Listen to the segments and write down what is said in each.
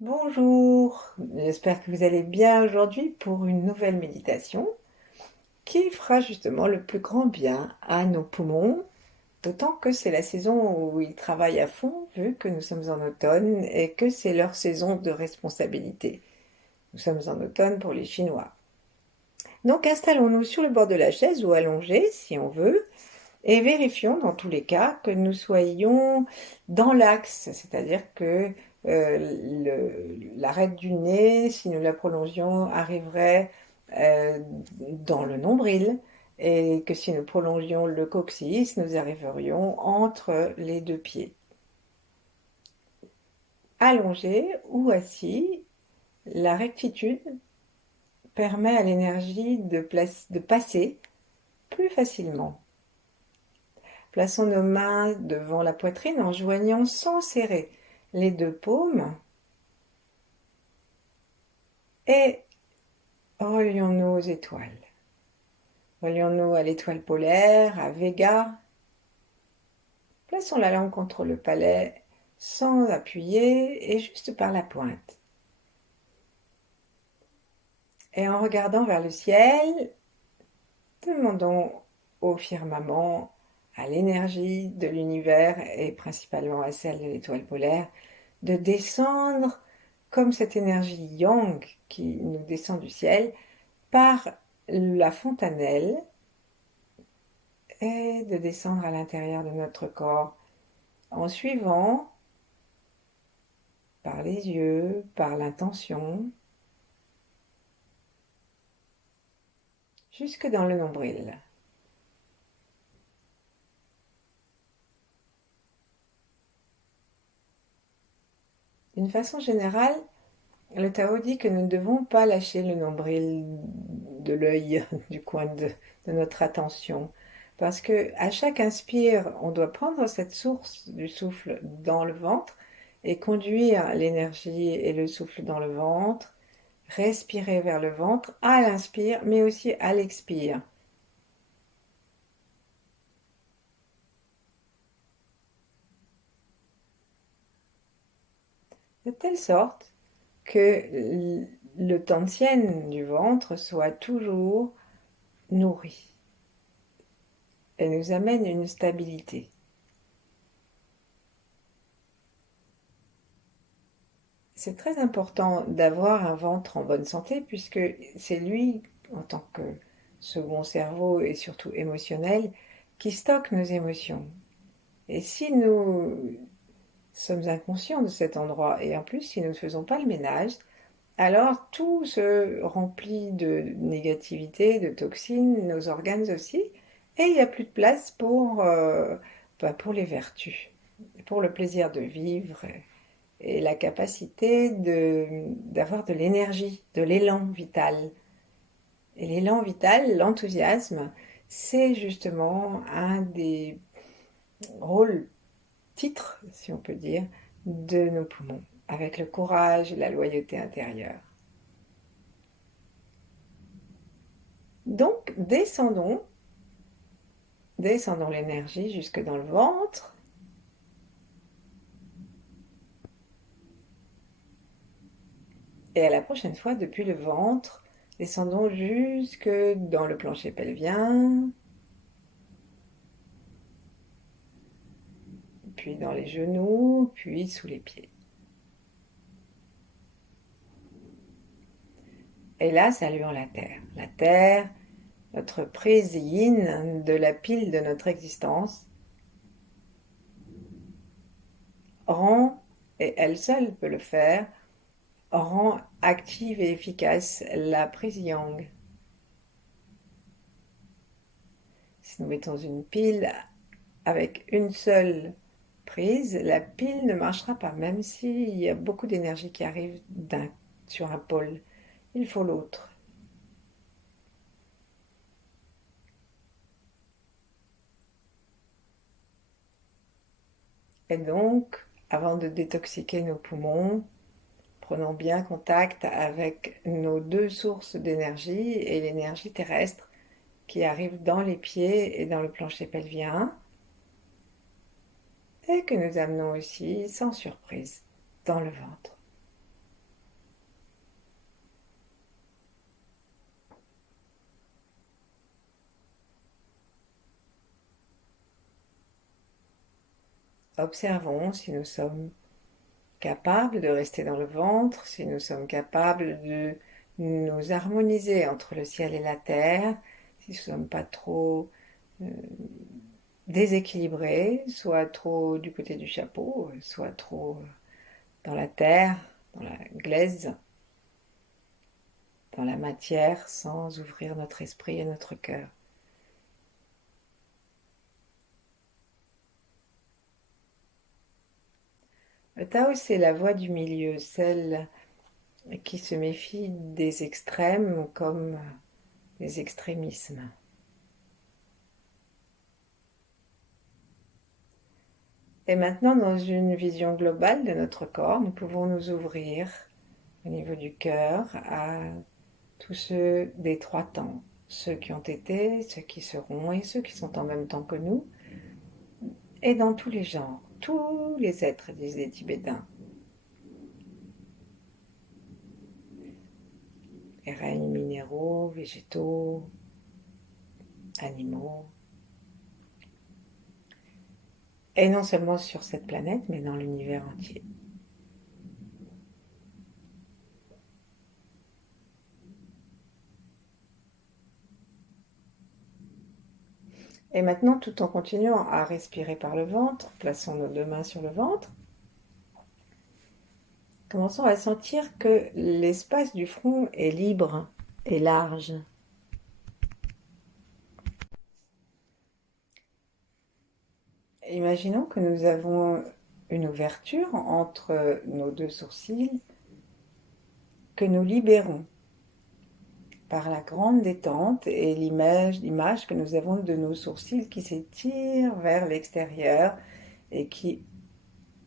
Bonjour, j'espère que vous allez bien aujourd'hui pour une nouvelle méditation qui fera justement le plus grand bien à nos poumons, d'autant que c'est la saison où ils travaillent à fond vu que nous sommes en automne et que c'est leur saison de responsabilité. Nous sommes en automne pour les Chinois. Donc installons-nous sur le bord de la chaise ou allongés si on veut et vérifions dans tous les cas que nous soyons dans l'axe, c'est-à-dire que l'arête du nez, si nous la prolongions, arriverait dans le nombril et que si nous prolongions le coccyx, nous arriverions entre les deux pieds. Allongé ou assis, la rectitude permet à l'énergie de passer plus facilement. Plaçons nos mains devant la poitrine en joignant sans serrer les deux paumes et relions-nous aux étoiles. Relions-nous à l'étoile polaire, à Vega. Plaçons la langue contre le palais sans appuyer et juste par la pointe. Et en regardant vers le ciel, demandons au firmament, à l'énergie de l'univers et principalement à celle de l'étoile polaire, de descendre comme cette énergie yang qui nous descend du ciel par la fontanelle et de descendre à l'intérieur de notre corps en suivant par les yeux, par l'intention, jusque dans le nombril. D'une façon générale, le Tao dit que nous ne devons pas lâcher le nombril de l'œil, du coin de notre attention. Parce que à chaque inspire, on doit prendre cette source du souffle dans le ventre et conduire l'énergie et le souffle dans le ventre, respirer vers le ventre à l'inspire, mais aussi à l'expire. De telle sorte que le tantien du ventre soit toujours nourri et nous amène une stabilité. C'est très important d'avoir un ventre en bonne santé puisque c'est lui, en tant que second cerveau et surtout émotionnel, qui stocke nos émotions. Et si nous sommes inconscients de cet endroit et en plus si nous ne faisons pas le ménage, alors tout se remplit de négativité, de toxines, nos organes aussi, et il n'y a plus de place pour les vertus, pour le plaisir de vivre et la capacité d'avoir de l'énergie, de l'élan vital. Et l'élan vital, l'enthousiasme, c'est justement un des rôles titres, si on peut dire, de nos poumons, avec le courage et la loyauté intérieure. Donc, descendons l'énergie jusque dans le ventre. Et à la prochaine fois, depuis le ventre, descendons jusque dans le plancher pelvien, puis dans les genoux, puis sous les pieds. Et là, saluons la Terre. La Terre, notre prise yin de la pile de notre existence, rend, et elle seule peut le faire, rend active et efficace la prise yang. Si nous mettons une pile avec une seule prise, la pile ne marchera pas, même s'il y a beaucoup d'énergie qui arrive sur un pôle. Il faut l'autre. Et donc, avant de détoxiquer nos poumons, prenons bien contact avec nos deux sources d'énergie et l'énergie terrestre qui arrive dans les pieds et dans le plancher pelvien et que nous amenons aussi sans surprise dans le ventre. observons si nous sommes capables de rester dans le ventre, si nous sommes capables de nous harmoniser entre le ciel et la terre, si nous ne sommes pas trop déséquilibrés, soit trop du côté du chapeau, soit trop dans la terre, dans la glaise, dans la matière, sans ouvrir notre esprit et notre cœur. Le Tao, c'est la voie du milieu, celle qui se méfie des extrêmes comme des extrémismes. Et maintenant, dans une vision globale de notre corps, nous pouvons nous ouvrir au niveau du cœur à tous ceux des trois temps, ceux qui ont été, ceux qui seront et ceux qui sont en même temps que nous, et dans tous les genres, tous les êtres, disent les Tibétains. Les règnes minéraux, végétaux, animaux. Et non seulement sur cette planète, mais dans l'univers entier. Et maintenant, tout en continuant à respirer par le ventre, plaçons nos deux mains sur le ventre, commençons à sentir que l'espace du front est libre et large. Imaginons que nous avons une ouverture entre nos deux sourcils que nous libérons par la grande détente et l'image que nous avons de nos sourcils qui s'étirent vers l'extérieur et qui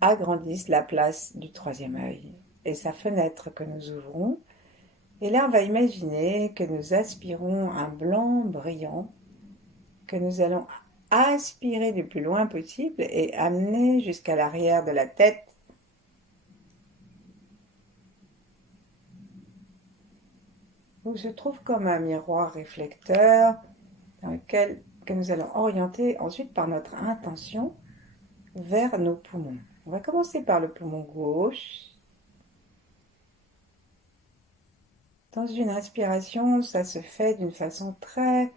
agrandissent la place du troisième œil et sa fenêtre que nous ouvrons. Et là, on va imaginer que nous aspirons un blanc brillant que nous allons aspirer du plus loin possible et amener jusqu'à l'arrière de la tête. Où se trouve comme un miroir réflecteur dans lequel que nous allons orienter ensuite par notre intention vers nos poumons. On va commencer par le poumon gauche. Dans une inspiration, ça se fait d'une façon très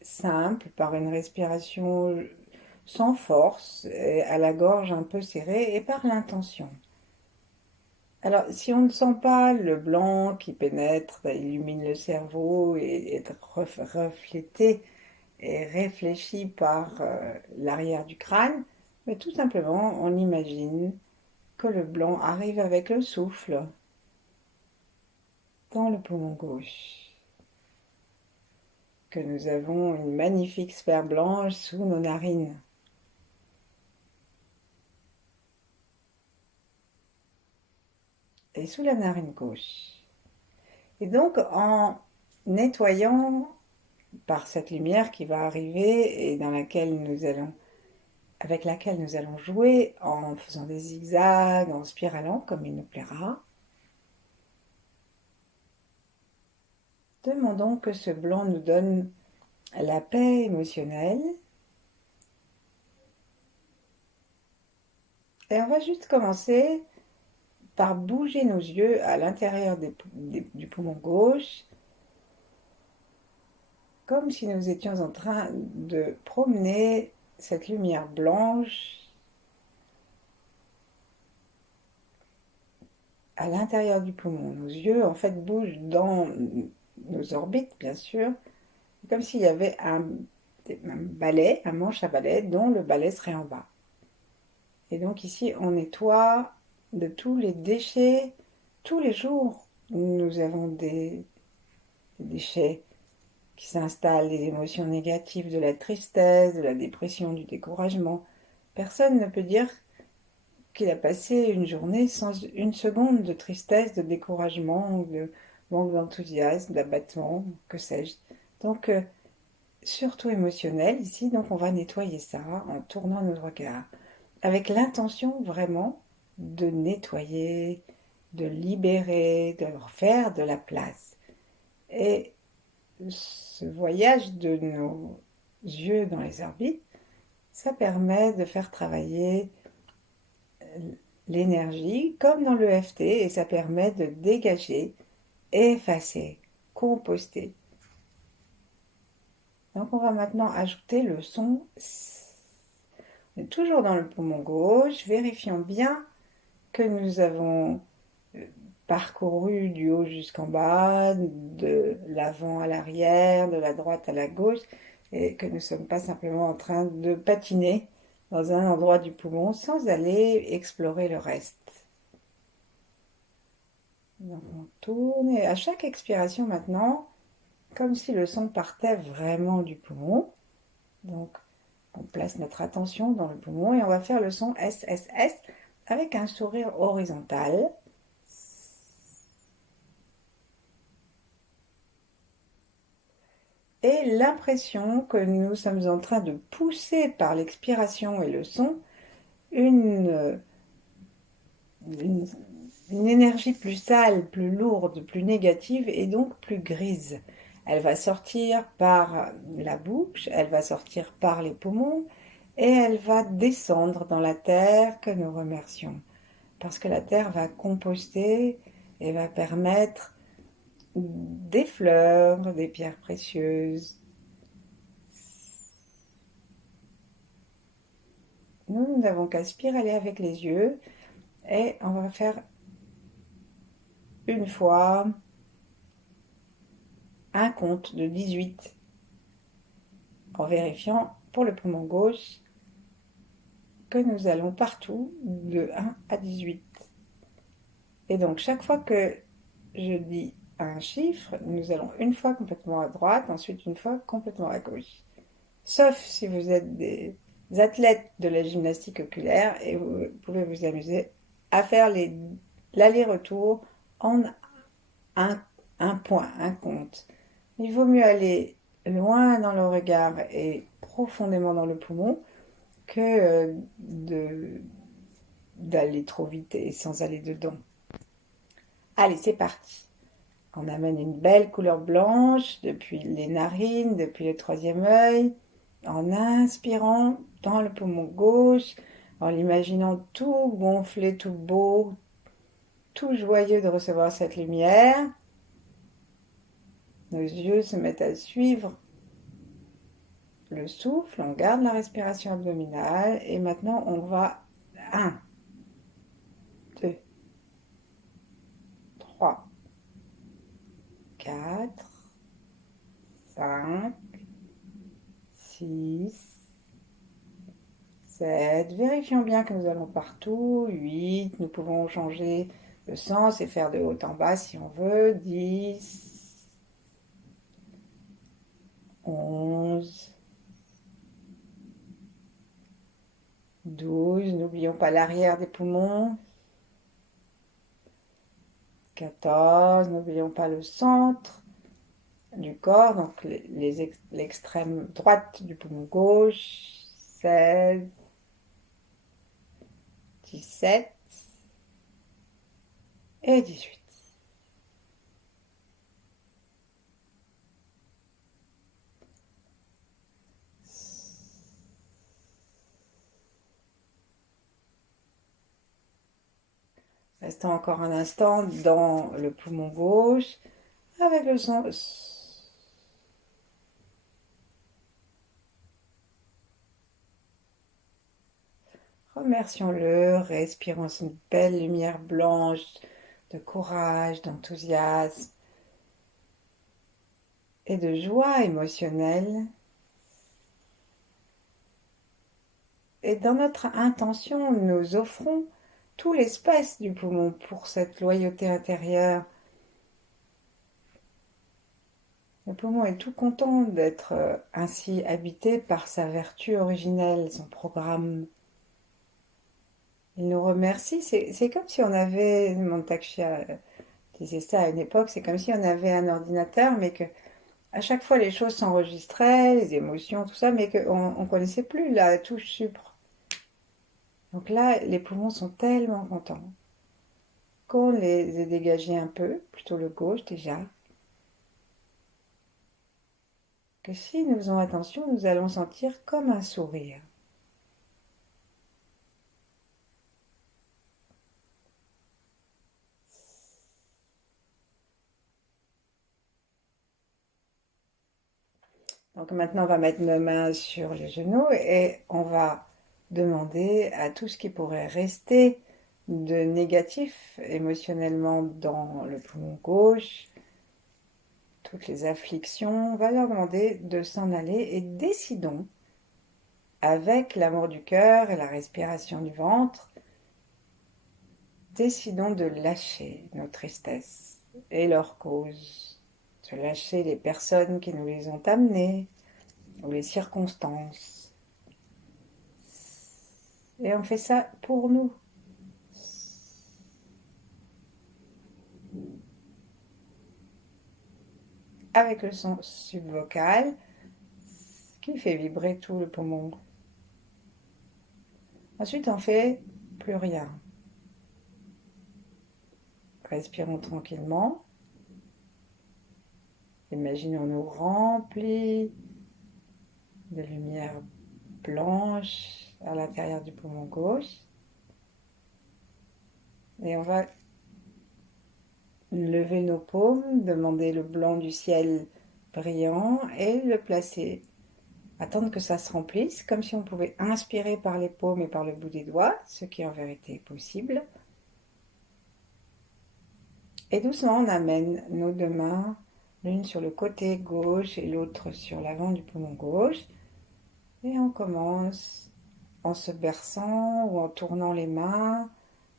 simple, par une respiration sans force, à la gorge un peu serrée, et par l'intention. Alors, si on ne sent pas le blanc qui pénètre, illumine le cerveau et est reflété et réfléchi par l'arrière du crâne, mais tout simplement, on imagine que le blanc arrive avec le souffle dans le poumon gauche, que nous avons une magnifique sphère blanche sous nos narines. Et sous la narine gauche. Et donc, en nettoyant par cette lumière qui va arriver et dans laquelle nous allons, avec laquelle nous allons jouer en faisant des zigzags, en spiralant comme il nous plaira, demandons que ce blanc nous donne la paix émotionnelle. Et on va juste commencer par bouger nos yeux à l'intérieur du poumon gauche, comme si nous étions en train de promener cette lumière blanche à l'intérieur du poumon. Nos yeux, en fait, bougent dans nos orbites, bien sûr, comme s'il y avait un balai, un manche à balai, dont le balai serait en bas. Et donc ici, on nettoie de tous les déchets. Tous les jours, nous avons des déchets qui s'installent, des émotions négatives, de la tristesse, de la dépression, du découragement. Personne ne peut dire qu'il a passé une journée sans une seconde de tristesse, de découragement, de manque d'enthousiasme, d'abattement, que sais-je. Donc, surtout émotionnel ici, donc on va nettoyer ça en tournant notre regard, avec l'intention vraiment de nettoyer, de libérer, de faire de la place. Et ce voyage de nos yeux dans les orbites, ça permet de faire travailler l'énergie comme dans l'EFT et ça permet de dégager, effacer, composter. Donc on va maintenant ajouter le son S. On est toujours dans le poumon gauche, vérifions bien que nous avons parcouru du haut jusqu'en bas, de l'avant à l'arrière, de la droite à la gauche, et que nous ne sommes pas simplement en train de patiner dans un endroit du poumon sans aller explorer le reste. Donc on tourne et à chaque expiration maintenant, comme si le son partait vraiment du poumon. Donc on place notre attention dans le poumon et on va faire le son SSS avec un sourire horizontal. Et l'impression que nous sommes en train de pousser par l'expiration et le son une, une, une énergie plus sale, plus lourde, plus négative et donc plus grise. Elle va sortir par la bouche, elle va sortir par les poumons et elle va descendre dans la terre que nous remercions. Parce que la terre va composter et va permettre des fleurs, des pierres précieuses. Nous n'avons qu'à spiraler avec les yeux et on va faire une fois un compte de 18 en vérifiant pour le poumon gauche que nous allons partout de 1 à 18. Et donc chaque fois que je dis un chiffre, nous allons une fois complètement à droite, ensuite une fois complètement à gauche. Sauf si vous êtes des athlètes de la gymnastique oculaire et vous pouvez vous amuser à faire l'aller-retour en un point, un compte. Il vaut mieux aller loin dans le regard et profondément dans le poumon que d'aller trop vite et sans aller dedans. Allez, c'est parti. On amène une belle couleur blanche depuis les narines, depuis le troisième œil, en inspirant dans le poumon gauche, en l'imaginant tout gonflé, tout beau, tout joyeux de recevoir cette lumière. Nos yeux se mettent à suivre le souffle, on garde la respiration abdominale et maintenant on va 1, 2, 3, 4, 5, 6, 7. Vérifions bien que nous allons partout. 8, nous pouvons changer de sens et faire de haut en bas si on veut. 10, 11, 12. N'oublions pas l'arrière des poumons. 14, n'oublions pas le centre du corps, donc l'extrême droite du poumon gauche. 16, 17 et 18. Restons encore un instant dans le poumon gauche avec le son. Remercions-le, respirons une belle lumière blanche de courage, d'enthousiasme et de joie émotionnelle. Et dans notre intention, nous offrons tout l'espace du poumon pour cette loyauté intérieure. Le poumon est tout content d'être ainsi habité par sa vertu originelle, son programme. Il nous remercie. C'est comme si on avait, Montaksha disait ça à une époque, c'est comme si on avait un ordinateur, mais que à chaque fois les choses s'enregistraient, les émotions, tout ça, mais qu'on ne connaissait plus la touche supre. Donc là, les poumons sont tellement contents qu'on les ait dégagés un peu, plutôt le gauche déjà, que si nous faisons attention, nous allons sentir comme un sourire. Donc maintenant, on va mettre nos mains sur les genoux et on va demander à tout ce qui pourrait rester de négatif émotionnellement dans le poumon gauche, toutes les afflictions, on va leur demander de s'en aller et décidons, avec l'amour du cœur et la respiration du ventre, décidons de lâcher nos tristesses et leurs causes, de lâcher les personnes qui nous les ont amenées ou les circonstances. Et on fait ça pour nous. Avec le son subvocal qui fait vibrer tout le poumon. Ensuite, on fait plus rien. Respirons tranquillement. Imaginons-nous remplis de lumière blanche à l'intérieur du poumon gauche. Et on va lever nos paumes, demander le blanc du ciel brillant et le placer. Attendre que ça se remplisse, comme si on pouvait inspirer par les paumes et par le bout des doigts, ce qui en vérité est possible. Et doucement, on amène nos deux mains, l'une sur le côté gauche et l'autre sur l'avant du poumon gauche. Et on commence en se berçant ou en tournant les mains,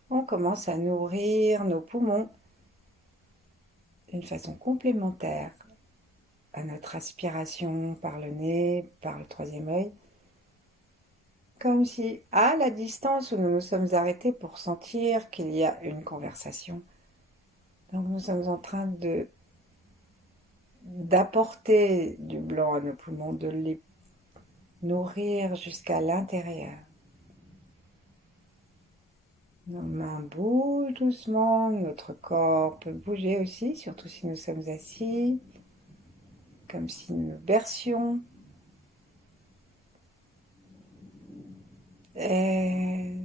on commence à nourrir nos poumons d'une façon complémentaire à notre aspiration par le nez, par le troisième œil, comme si à la distance où nous nous sommes arrêtés pour sentir qu'il y a une conversation. Donc nous sommes en train d'apporter du blanc à nos poumons, de les nourrir jusqu'à l'intérieur. Nos mains bougent doucement, notre corps peut bouger aussi, surtout si nous sommes assis, comme si nous nous bercions. Et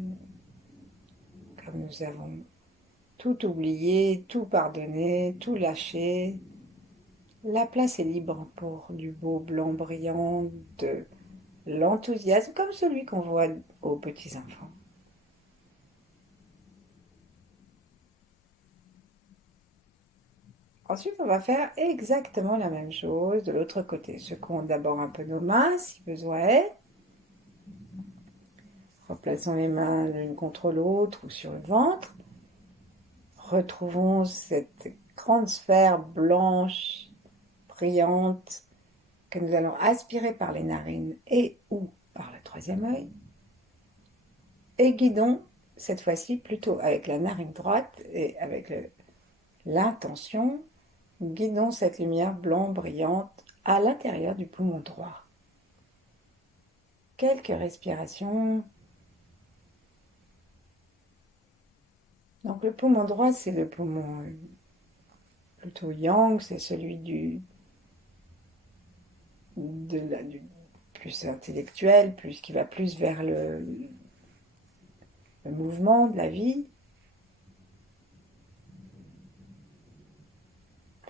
comme nous avons tout oublié, tout pardonné, tout lâché, la place est libre pour du beau blanc brillant, de l'enthousiasme comme celui qu'on voit aux petits-enfants. Ensuite, on va faire exactement la même chose de l'autre côté. Secouons d'abord un peu nos mains, si besoin est. Replaçons les mains l'une contre l'autre ou sur le ventre. Retrouvons cette grande sphère blanche, brillante, que nous allons aspirer par les narines et ou par le troisième œil. Et guidons, cette fois-ci, plutôt avec la narine droite et avec l'intention, guidons cette lumière blanc brillante à l'intérieur du poumon droit. Quelques respirations. Donc le poumon droit, c'est le poumon plutôt yang, c'est celui du plus intellectuel, plus qui va plus vers le mouvement de la vie.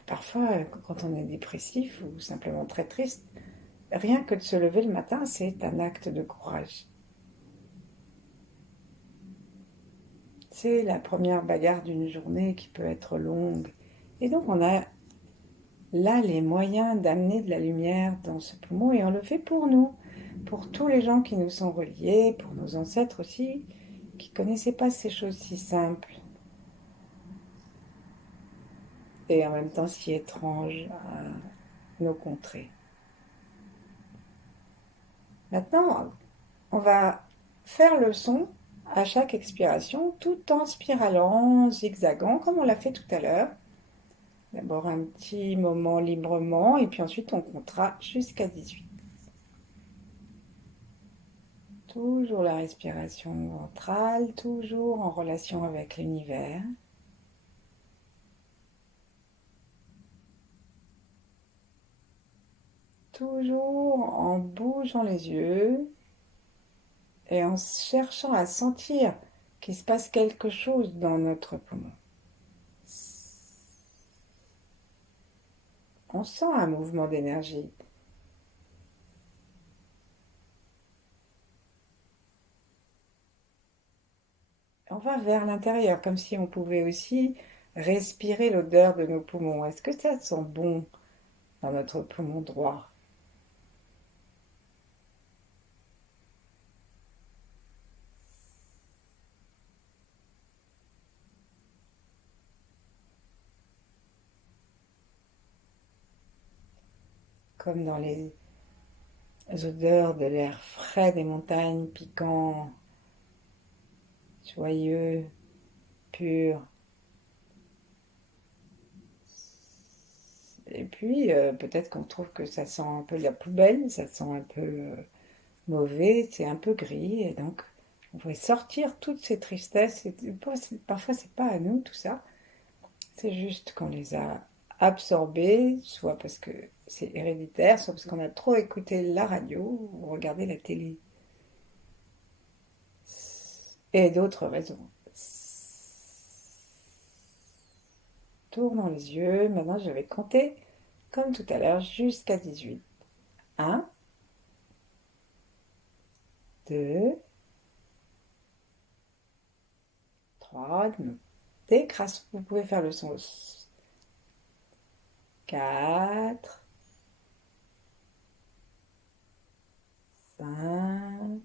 Parfois, quand on est dépressif ou simplement très triste, rien que de se lever le matin, c'est un acte de courage. C'est la première bagarre d'une journée qui peut être longue. Et donc on a là les moyens d'amener de la lumière dans ce poumon et on le fait pour nous, pour tous les gens qui nous sont reliés, pour nos ancêtres aussi, qui ne connaissaient pas ces choses si simples et en même temps si étranges à nos contrées. Maintenant, on va faire le son à chaque expiration tout en spiralant, zigzagant comme on l'a fait tout à l'heure. D'abord un petit moment librement et puis ensuite on comptera jusqu'à 18. Toujours la respiration ventrale, toujours en relation avec l'univers. Toujours en bougeant les yeux et en cherchant à sentir qu'il se passe quelque chose dans notre poumon. On sent un mouvement d'énergie. On va vers l'intérieur, comme si on pouvait aussi respirer l'odeur de nos poumons. Est-ce que ça sent bon dans notre poumon droit? Comme dans les odeurs de l'air frais des montagnes, piquant, joyeux, pur. Et puis, peut-être qu'on trouve que ça sent un peu la poubelle, ça sent un peu mauvais, c'est un peu gris, et donc on pourrait sortir toutes ces tristesses. Parfois, c'est pas à nous tout ça, c'est juste qu'on les a absorbées, soit parce que c'est héréditaire, soit parce qu'on a trop écouté la radio ou regardé la télé, et d'autres raisons. Tournons les yeux, maintenant je vais compter comme tout à l'heure jusqu'à 18. 1, 2, 3, décrasse, vous pouvez faire le son. 4, 5,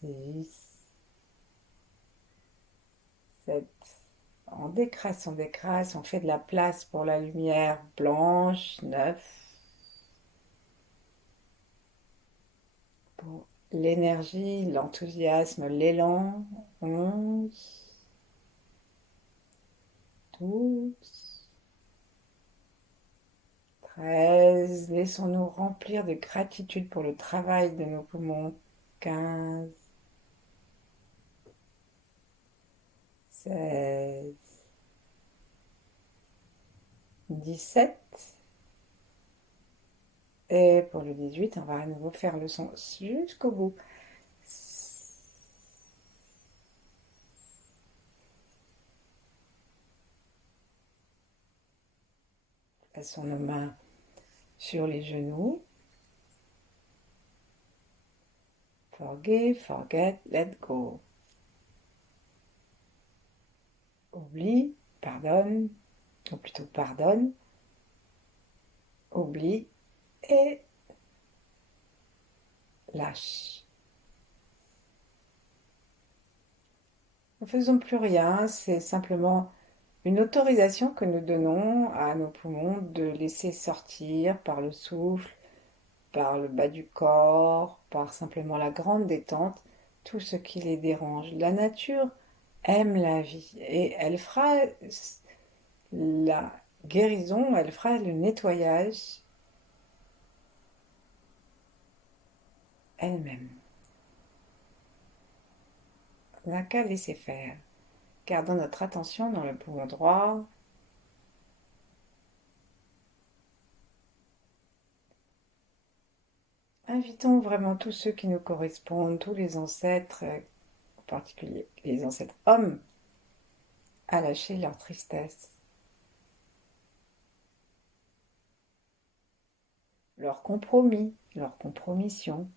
6, 7. On décrasse, on fait de la place pour la lumière blanche. 9, pour l'énergie, l'enthousiasme, l'élan. 11, 12, 13. Laissons-nous remplir de gratitude pour le travail de nos poumons. 15, 16, 17. Et pour le 18, on va à nouveau faire le son jusqu'au bout. Passons nos mains sur les genoux. Forgive, forget, let go. Oublie, pardonne, ou plutôt pardonne, oublie et lâche. Ne faisons plus rien, c'est simplement une autorisation que nous donnons à nos poumons de laisser sortir par le souffle, par le bas du corps, par simplement la grande détente, tout ce qui les dérange. La nature aime la vie et elle fera la guérison, elle fera le nettoyage elle-même. On n'a qu'à laisser faire. Gardons notre attention dans le poumon droit. Invitons vraiment tous ceux qui nous correspondent, tous les ancêtres, en particulier les ancêtres hommes, à lâcher leur tristesse, leur compromis, leur compromission,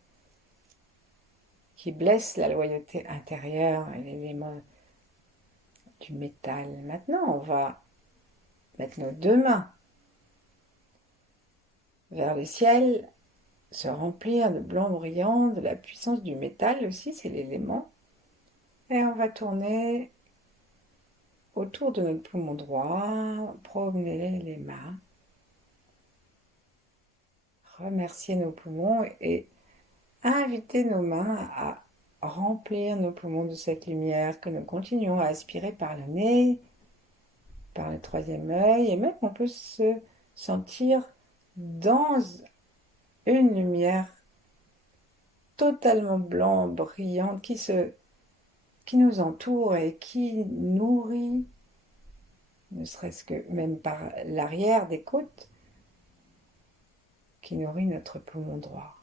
qui blessent la loyauté intérieure et l'élément du métal. Maintenant, on va mettre nos deux mains vers le ciel, se remplir de blanc brillant, de la puissance du métal aussi, c'est l'élément. Et on va tourner autour de notre poumon droit, promener les mains, remercier nos poumons et inviter nos mains à remplir nos poumons de cette lumière que nous continuons à aspirer par le nez, par le troisième œil, et même on peut se sentir dans une lumière totalement blanc, brillante, qui nous entoure et qui nourrit, ne serait-ce que même par l'arrière des côtes, qui nourrit notre poumon droit.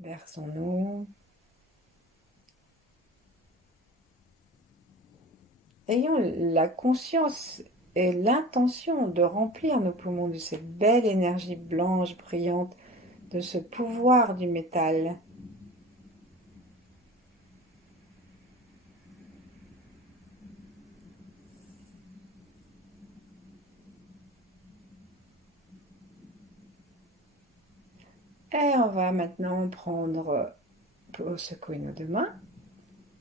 Versons-nous. Ayons la conscience et l'intention de remplir nos poumons de cette belle énergie blanche, brillante, de ce pouvoir du métal. Et on va maintenant prendre, pour secouer nos deux mains,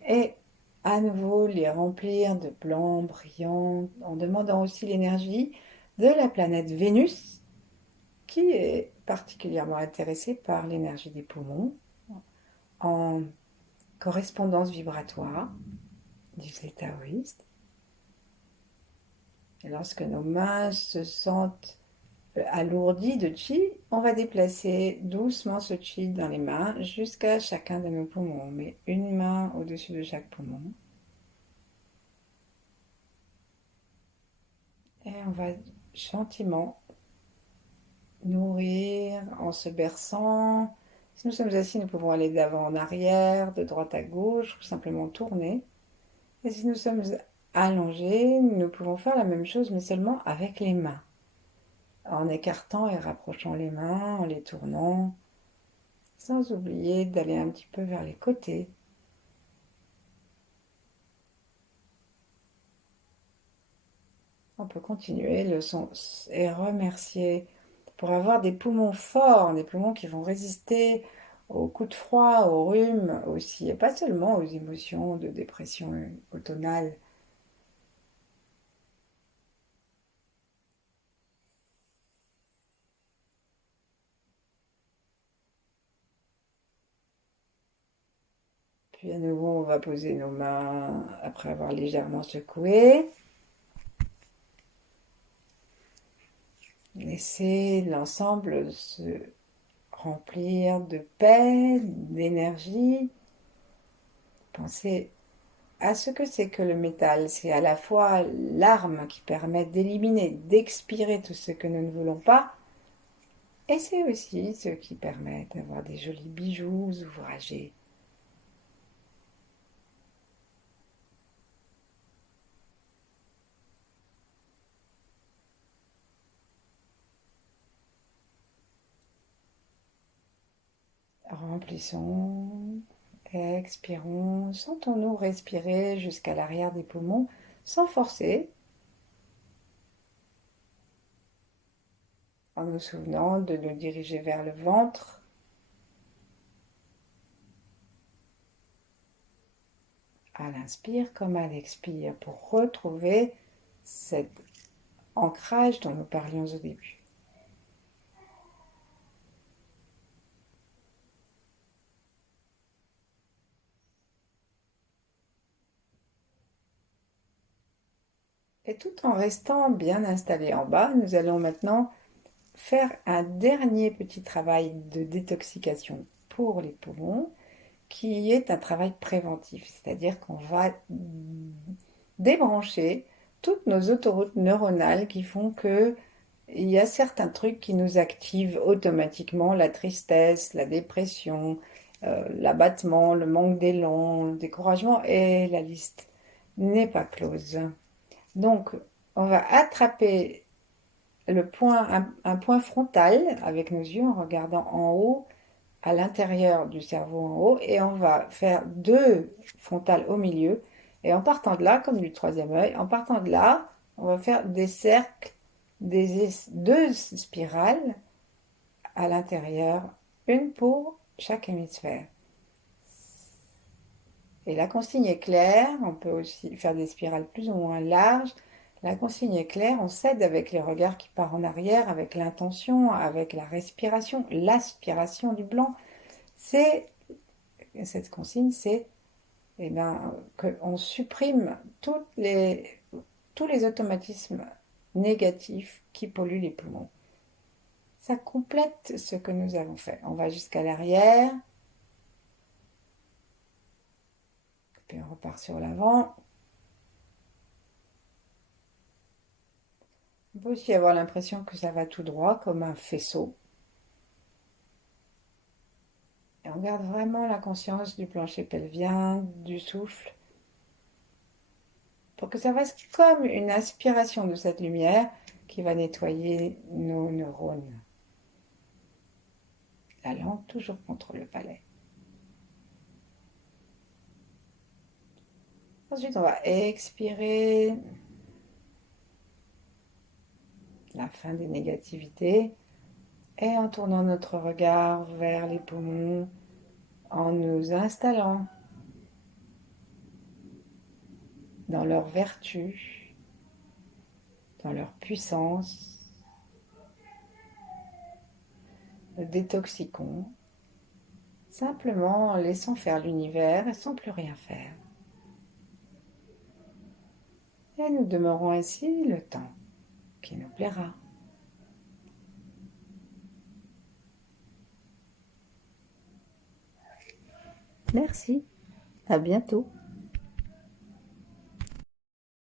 et à nouveau les remplir de blanc brillant, en demandant aussi l'énergie de la planète Vénus, qui est particulièrement intéressée par l'énergie des poumons, en correspondance vibratoire du zeta taoïste. Et lorsque nos mains se sentent alourdies de chi, on va déplacer doucement ce chi dans les mains jusqu'à chacun de nos poumons. On met une main au-dessus de chaque poumon. Et on va gentiment nourrir en se berçant. Si nous sommes assis, nous pouvons aller d'avant en arrière, de droite à gauche, ou simplement tourner. Et si nous sommes allongés, nous pouvons faire la même chose, mais seulement avec les mains, en écartant et rapprochant les mains, en les tournant, sans oublier d'aller un petit peu vers les côtés. On peut continuer le son et remercier pour avoir des poumons forts, des poumons qui vont résister aux coups de froid, au rhume aussi, et pas seulement aux émotions de dépression automnale. Puis à nouveau, on va poser nos mains après avoir légèrement secoué. Laisser l'ensemble se remplir de paix, d'énergie. Pensez à ce que c'est que le métal. C'est à la fois l'arme qui permet d'éliminer, d'expirer tout ce que nous ne voulons pas, et c'est aussi ce qui permet d'avoir des jolis bijoux ouvragés. Remplissons, expirons, sentons-nous respirer jusqu'à l'arrière des poumons sans forcer, en nous souvenant de nous diriger vers le ventre, à l'inspire comme à l'expire, pour retrouver cet ancrage dont nous parlions au début. Et tout en restant bien installé en bas, nous allons maintenant faire un dernier petit travail de détoxication pour les poumons, qui est un travail préventif, c'est-à-dire qu'on va débrancher toutes nos autoroutes neuronales qui font que il y a certains trucs qui nous activent automatiquement, la tristesse, la dépression, l'abattement, le manque d'élan, le découragement, et la liste n'est pas close. Donc, on va attraper un point frontal avec nos yeux en regardant en haut, à l'intérieur du cerveau en haut, et on va faire deux frontales au milieu. Et en partant de là, comme du troisième œil, en partant de là, on va faire des cercles, deux spirales à l'intérieur, une pour chaque hémisphère. Et la consigne est claire, on peut aussi faire des spirales plus ou moins larges. La consigne est claire, on s'aide avec les regards qui partent en arrière, avec l'intention, avec la respiration, l'aspiration du blanc. Cette consigne, c'est qu'on supprime tous les automatismes négatifs qui polluent les poumons. Ça complète ce que nous avons fait. On va jusqu'à l'arrière, puis on repart sur l'avant. On peut aussi avoir l'impression que ça va tout droit, comme un faisceau. Et on garde vraiment la conscience du plancher pelvien, du souffle, pour que ça fasse comme une aspiration de cette lumière qui va nettoyer nos neurones. la langue toujours contre le palais. Ensuite, on va expirer la fin des négativités et en tournant notre regard vers les poumons, en nous installant dans leur vertu, dans leur puissance, le détoxiquons, simplement en laissant faire l'univers et sans plus rien faire. Et nous demeurons ainsi le temps qui nous plaira. Merci, à bientôt.